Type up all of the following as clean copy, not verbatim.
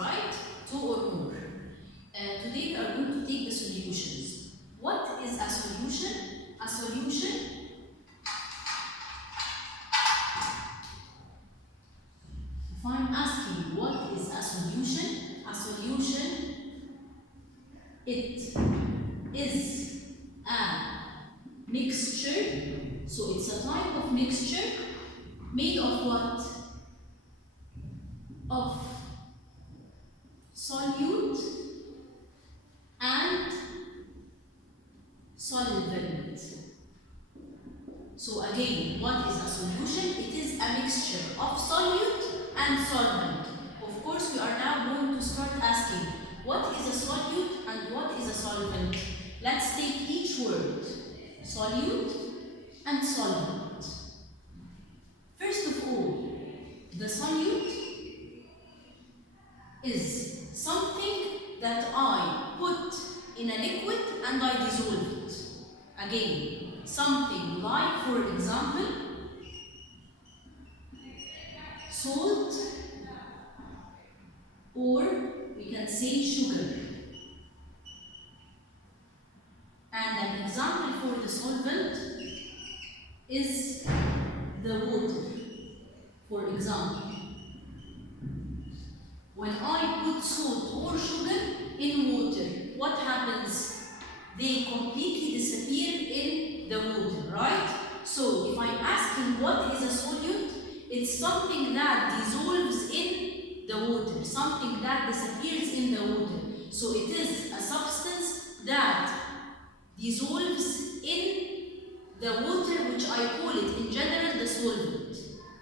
right? 2 or more. Today we are going to take the solutions. What is a solution? A solution if I'm asking what is a solution it is a mixture. So it's a type of mixture made of what? Of solute and solvent. So again, what is a solution? It is a mixture of solute and solvent. Of course, we are now going to start asking, what is a solute and what is a solvent? Let's take each word, solute and solvent. First of all, the solute is something that I put in a liquid and I dissolve it. Again, something like, for example, salt, or we can say sugar. And an example for the solvent is the water. For example, when I put salt or sugar in water, what happens? They completely disappear in the water, right? So if I'm asking what is a solute, it's something that dissolves in the water, something that disappears in the water. So it is a substance that dissolves in the water, which I call it in general the solvent.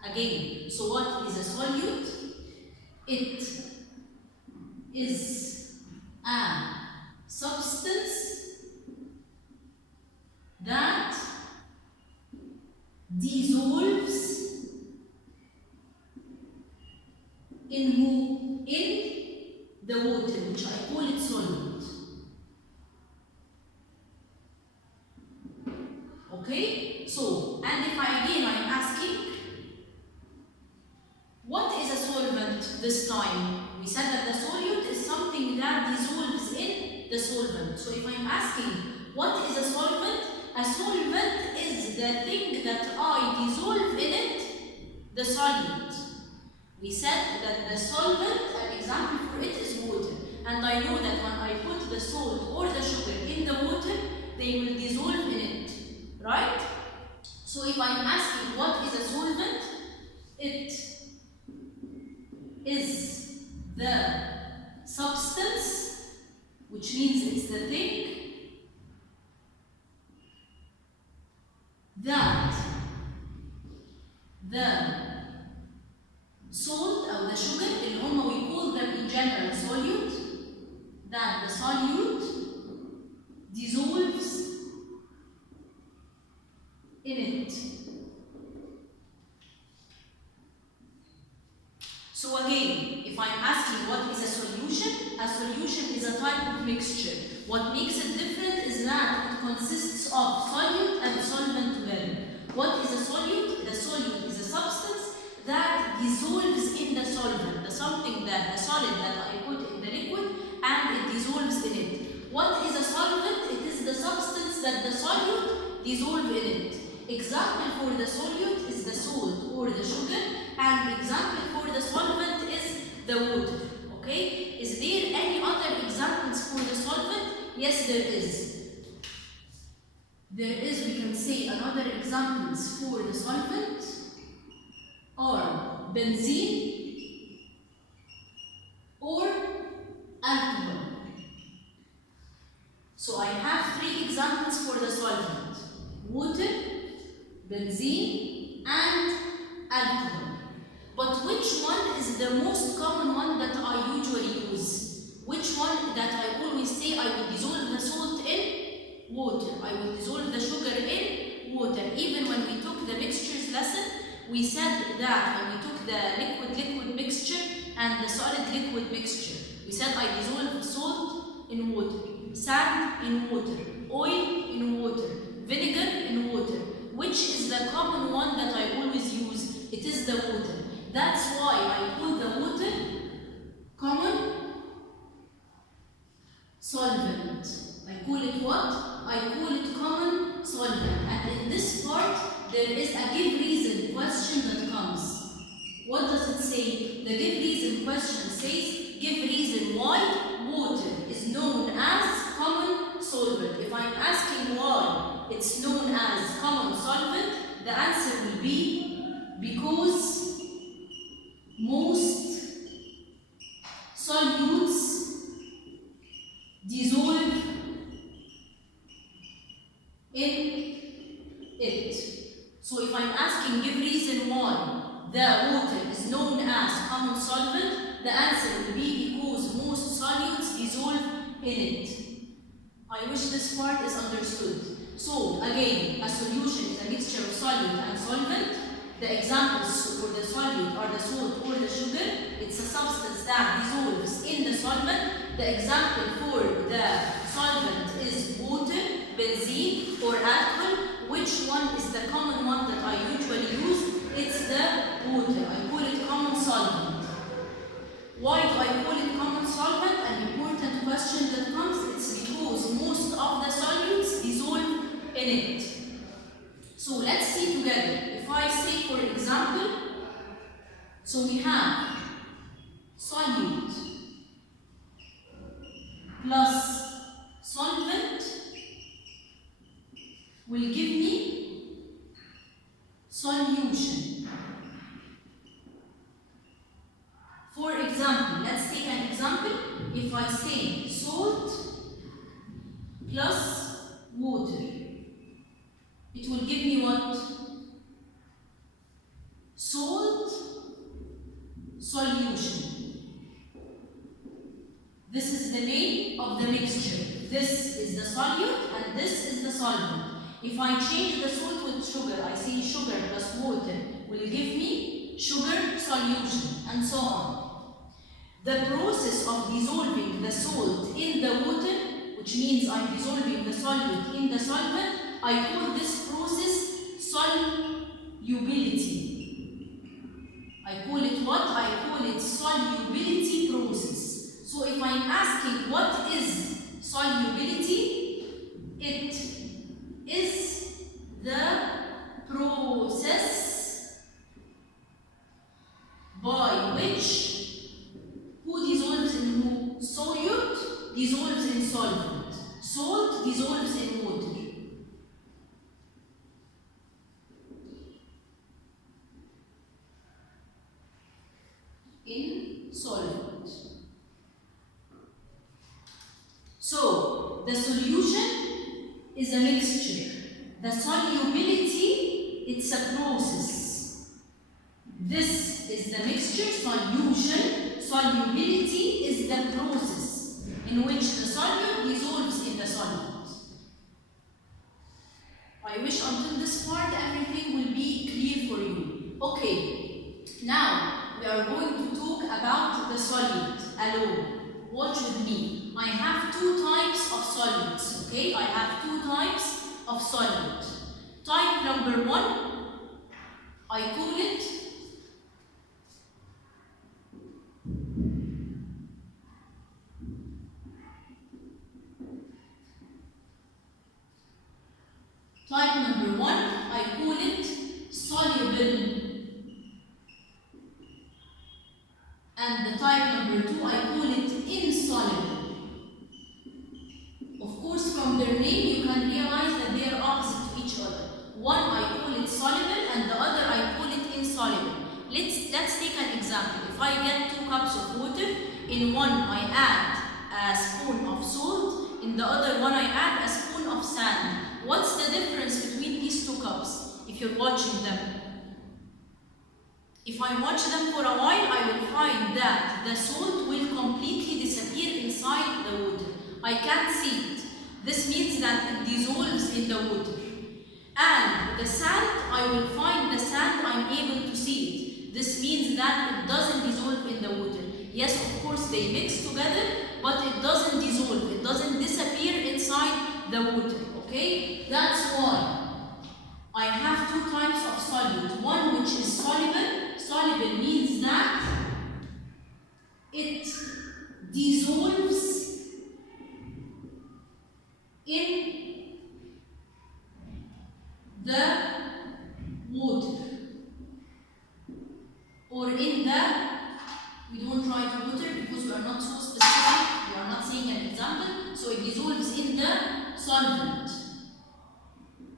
Again, so what is a solute? It is a substance that dissolves in the water, which I call it solvent. Okay? So, and if I'm asking, what is a solvent this time? We said that the solute is something that dissolves in the solvent. So if I'm asking, what is a solvent? A solvent is the thing that I dissolve in it, the solute. We said that the solvent, an example for it is water. And I know that when I put the salt or the sugar in the water, they will dissolve in it, right? So if I'm asking what is a solvent, it is the substance, which means it's the thing that the salt or the sugar, اللي هم we call them in general solute, that the solute dissolves in it. So again, if I'm asking what is a solution is a type of mixture. What makes it different is that it consists of solute and solvent together. What is a solute? The solute is a substance that dissolves in the solvent, the solid that I put in the liquid and it dissolves in it. What is a solvent? It is the substance that the solute dissolves in it. Example for the solute is the salt or the sugar, and example for the solvent is the water. Okay? Is there any other examples for the solvent? Yes, there is. We can say another examples for the solvent are benzene or alcohol. So I have 3 examples for the solvent: water, benzene and alcohol. But which one is the most common one that I usually use? Which one that I always say I will dissolve the salt in water, I will dissolve the sugar in water? Even when we took the mixtures lesson, we said that when we took the liquid mixture and the solid liquid mixture, we said I dissolve salt in water, sand in water, oil in water, vinegar in water. Which is the common one that I always use? It is the water. That's why I put the water common it what? I call it common solvent. And in this part, there is a give reason question that comes. What does it say? The give reason question says, give reason why water is known as common solvent. If I'm asking why it's known as common solvent, the answer will be because most solutes dissolve in it. So if I'm asking give reason why the water is known as common solvent, the answer will be because most solutes dissolve in it. I wish this part is understood. So again, a solution is a mixture of solute and solvent. The examples for the solute are the salt or the sugar. It's a substance that dissolves in the solvent. The example for the solvent is water, benzene, or alcohol. Which one is the common one that I usually use? It's the water. I call it common solvent. Why do I call it common solvent? An important question that comes, it's because most of the solutes dissolve in it. So let's see together. If I say, for example, so we have solute plus solvent will give me solution. For example, let's take an example. If I say salt plus water, it will give me what? Salt solution. This is the name of the mixture. This is the solute and this is the solvent. If I change the salt with sugar, I say sugar plus water will give me sugar solution, and so on. The process of dissolving the salt in the water, which means I'm dissolving the solute in the solvent, I call this process solubility. I call it what? I call it solubility process. So if I'm asking what is solubility, it is the process by which who dissolves in who? Solute dissolves in solvent. Salt dissolves in water. In solvent. So the solution is a mixture. The solubility, it's a process. This is the mixture, solution. Solubility is the process in which the solute dissolves in the solvent. I wish until this part everything will be clear for you. Okay, now we are going to talk about the solute alone. Watch with me. I have two types of solutes, okay? I have two types of solute. Type number one, I call it soluble. And the type number two, I call it insoluble. Of course, from their name, you can realize that they are opposite to each other. One, I call it soluble, and the other, I call it insoluble. Let's take an example. If I get 2 cups of water, in one I add a spoon of salt, in the other one I add a spoon of sand. What's the difference between these 2 cups if you're watching them? If I watch them for a while, I will find that the salt will completely disappear inside the water. I can't see it. This means that it dissolves in the water. And the sand, I will find the sand, I'm able to see it. This means that it doesn't dissolve in the water. Yes, of course, they mix together, but it doesn't dissolve. It doesn't disappear inside the water. Okay? That's why I have 2 types of solute. One which is soluble. Soluble means that it dissolves in in the, we don't write water because we are not so specific, we are not saying an example, so it dissolves in the solvent.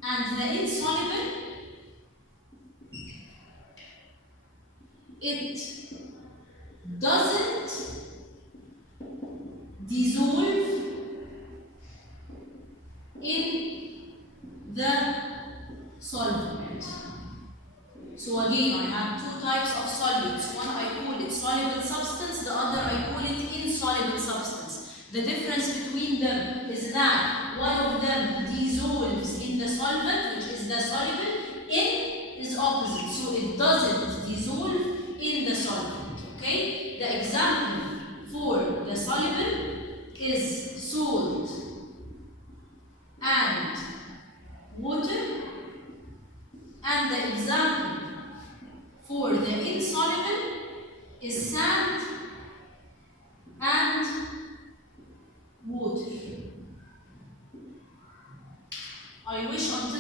And the insoluble, it doesn't dissolve in the solvent. So again, I have two types of solutes. One I call it soluble substance, the other I call it insoluble substance. The difference between them is that one of them dissolves in the solvent, which is the soluble, in is opposite, so it doesn't dissolve in the solvent. Okay? The example for the soluble is salt and water, and the example for the insoluble is sand and water. I wish until